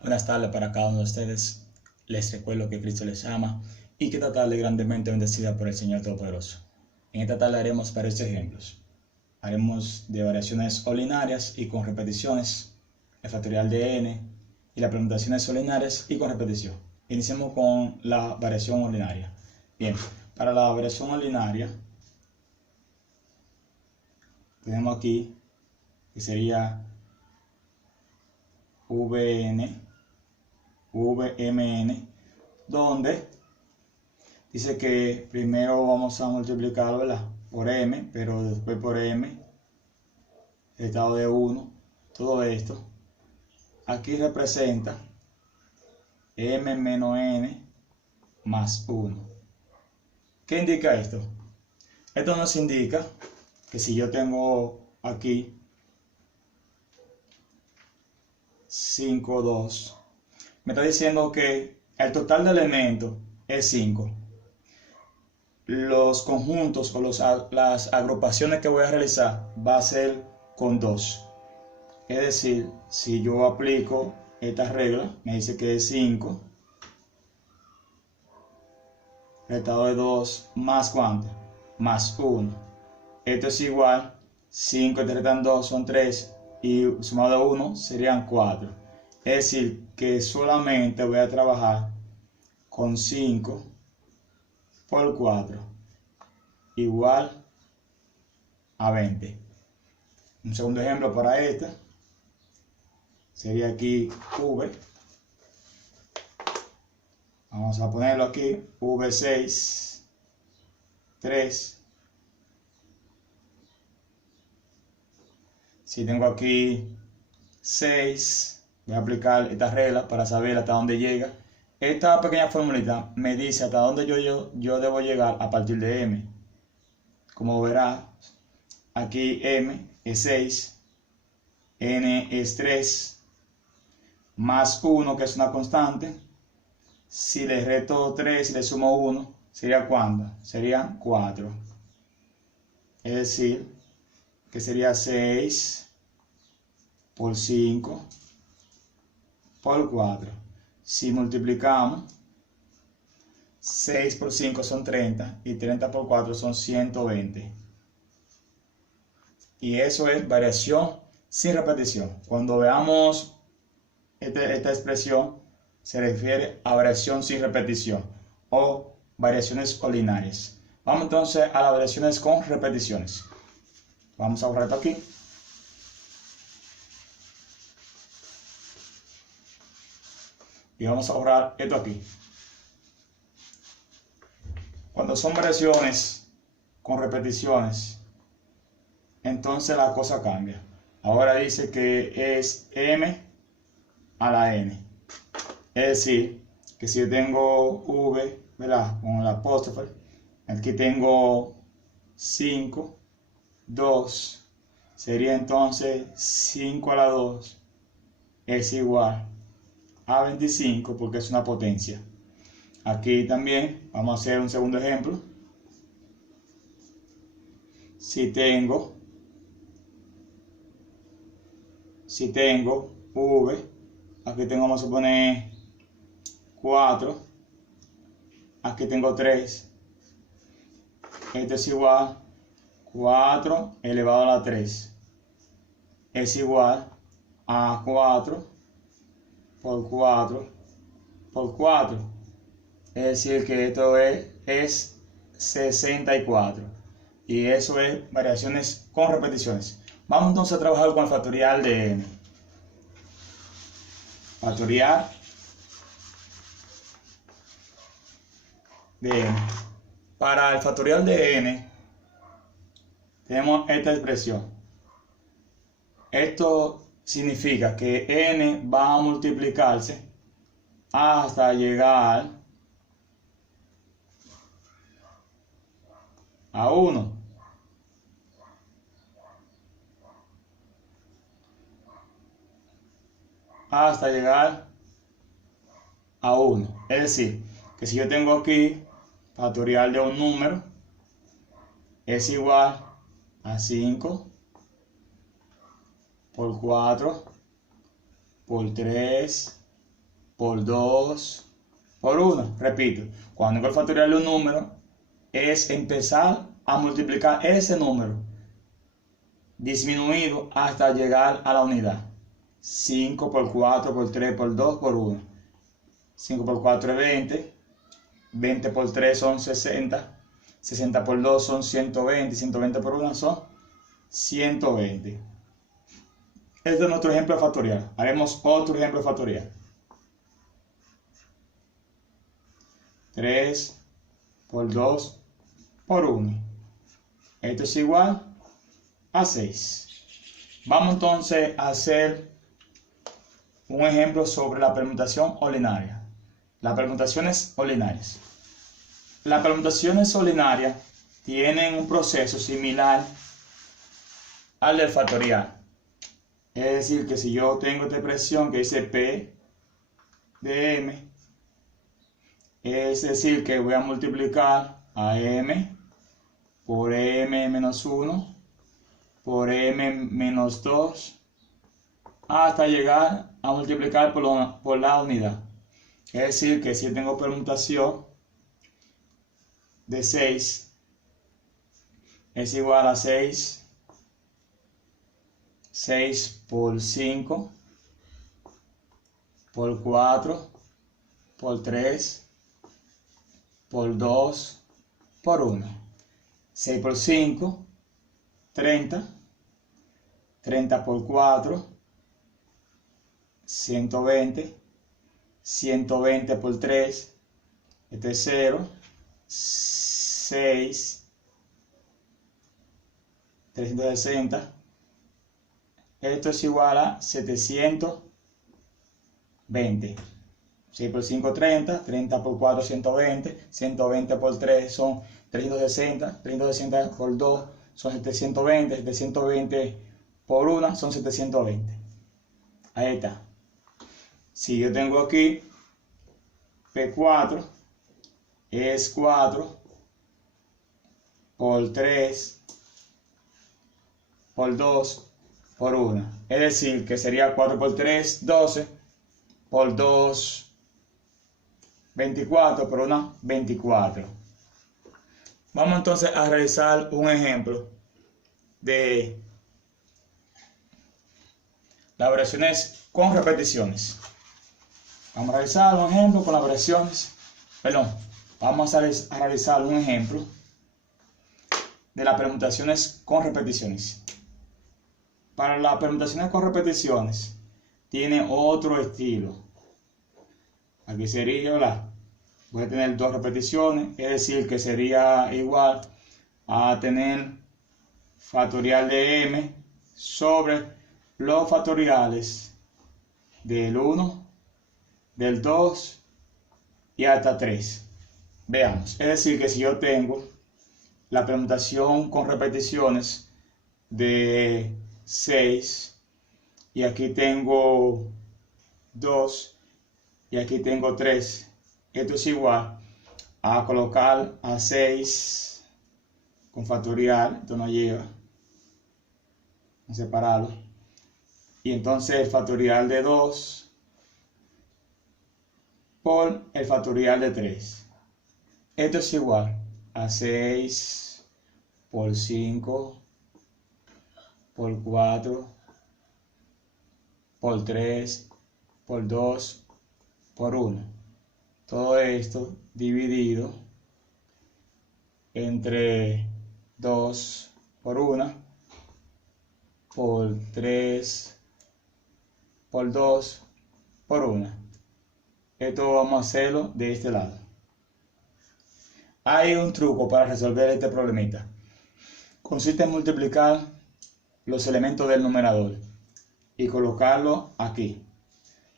Buenas tardes para cada uno de ustedes. Les recuerdo que Cristo les ama y que esta tarde es grandemente bendecida por el Señor Todopoderoso. En esta tarde haremos varios ejemplos. Haremos de variaciones ordinarias y con repeticiones, el factorial de n y las permutaciones ordinarias y con repetición. Iniciemos con la variación ordinaria. Bien, para la variación ordinaria tenemos aquí que sería Vmn, donde dice que primero vamos a multiplicarlo, ¿verdad?, por m, pero después por m, el estado de 1, todo esto. Aquí representa m menos n más 1. ¿Qué indica esto? Esto nos indica que si yo tengo aquí 5, 2, me está diciendo que el total de elementos es 5. Los conjuntos o las agrupaciones que voy a realizar va a ser con 2. Es decir, si yo aplico esta regla, me dice que es 5. El estado de 2 más ¿cuánto? Más 1. Esto es igual, 5 entre 2 son 3 y sumado a 1 serían 4. Es decir, que solamente voy a trabajar con 5 por 4 igual a 20. Un segundo ejemplo para esta sería aquí v. Vamos a ponerlo aquí, v6, 3. Si tengo aquí 6, voy a aplicar esta regla para saber hasta dónde llega. Esta pequeña formulita me dice hasta dónde yo debo llegar a partir de m. Como verá, aquí m es 6, n es 3, más 1, que es una constante. Si le resto 3 y le sumo 1, ¿sería cuánto? Serían 4. Es decir, que sería 6 por 5 por 4. Si multiplicamos, 6 por 5 son 30 y 30 por 4 son 120. Y eso es variación sin repetición. Cuando veamos esta expresión, se refiere a variación sin repetición o variaciones ordinarias. Vamos entonces a las variaciones con repeticiones. Vamos a borrar esto aquí. Y vamos a borrar esto aquí. Cuando son variaciones con repeticiones, entonces la cosa cambia. Ahora dice que es m a la n. Es decir, que si yo tengo v, ¿verdad?, con la apóstrofe, aquí tengo 5, 2, sería entonces 5 a la 2 es igual a 25 porque es una potencia. Aquí también vamos a hacer un segundo ejemplo. Si tengo v, aquí tengo, vamos a poner 4, aquí tengo 3, esto es igual 4 elevado a la 3 es igual a 4 por 4 por 4, es decir que esto es 64, y eso es variaciones con repeticiones. Vamos entonces a trabajar con el factorial de n. Factorial de n. Para el factorial de n tenemos esta expresión. Esto significa que n va a multiplicarse hasta llegar a 1. Hasta llegar a 1. Es decir, que si yo tengo aquí factorial de un número, es igual a 5 por 4 por 3 por 2 por 1. Repito, cuando hago el factorial de un número, es empezar a multiplicar ese número disminuido hasta llegar a la unidad. 5 por 4 por 3 por 2 por 1. 5 por 4 es 20. 20 por 3 son 60. 60 por 2 son 120. 120 por 1 son 120. Este es nuestro ejemplo factorial. Haremos otro ejemplo factorial. 3 por 2 por 1. Esto es igual a 6. Vamos entonces a hacer un ejemplo sobre la permutación ordinaria. Las permutaciones ordinarias. Las permutaciones ordinarias tienen un proceso similar al del factorial. Es decir, que si yo tengo esta expresión que dice P de M, es decir, que voy a multiplicar a M por M menos 1 por M menos 2 hasta llegar a multiplicar por la unidad. Es decir, que si tengo permutación de 6 es igual a 6 por 5 por 4 por 3 por 2 por 1. 6 por 5, 30. 30 por 4, 120. 120 por 3, este es 0. 6, 360. Esto es igual a 720. 6 por 5, 30. 30 por 4, 120. 120 por 3 son 360. 360 por 2 son 720. 720 por 1 son 720. Ahí está. Si yo tengo aquí P4 es 4 por 3 por 2 por 1. Es decir, que sería 4 por 3, 12, por 2, 24, por 1, 24. Vamos entonces a realizar un ejemplo de las variaciones con repeticiones. Vamos a realizar un ejemplo con las variaciones. Vamos a realizar un ejemplo de las permutaciones con repeticiones. Para las permutaciones con repeticiones tiene otro estilo. Aquí sería, ¿verdad? Voy a tener dos repeticiones, es decir, que sería igual a tener factorial de m sobre los factoriales del 1, del 2 y hasta 3. Veamos, es decir, que si yo tengo la permutación con repeticiones de 6 y aquí tengo 2 y aquí tengo 3, esto es igual a colocar a 6 con factorial, esto no lleva, a separarlo, y entonces el factorial de 2 por el factorial de 3. Esto es igual a 6 por 5 por 4 por 3 por 2 por 1. Todo esto dividido entre 2 por 1 por 3 por 2 por 1. Esto vamos a hacerlo de este lado. Hay un truco para resolver este problemita. Consiste en multiplicar los elementos del numerador y colocarlo aquí.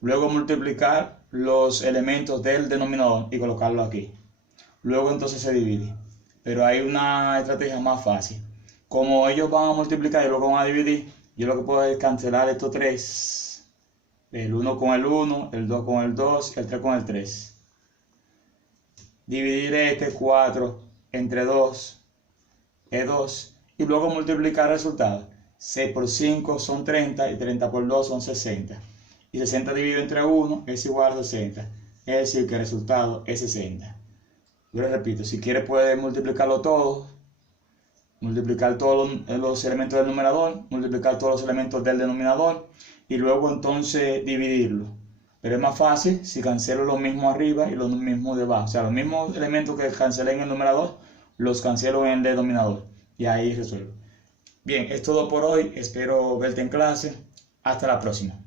Luego multiplicar los elementos del denominador y colocarlo aquí. Luego entonces se divide. Pero hay una estrategia más fácil. Como ellos van a multiplicar y luego van a dividir, yo lo que puedo es cancelar estos 3. El 1 con el 1, el 2 con el 2 y el 3 con el 3. Dividir este 4 entre 2 es 2 y luego multiplicar el resultado. 6 por 5 son 30 y 30 por 2 son 60. y 60 dividido entre 1 es igual a 60. Es decir, que el resultado es 60. Yo les repito, si quieres puedes multiplicarlo todo, multiplicar todos los elementos del numerador, multiplicar todos los elementos del denominador y luego entonces dividirlo. Pero es más fácil si cancelo los mismos arriba y los mismos debajo. O sea, los mismos elementos que cancelé en el numerador, los cancelo en el denominador. Y ahí resuelvo. Bien, es todo por hoy. Espero verte en clase. Hasta la próxima.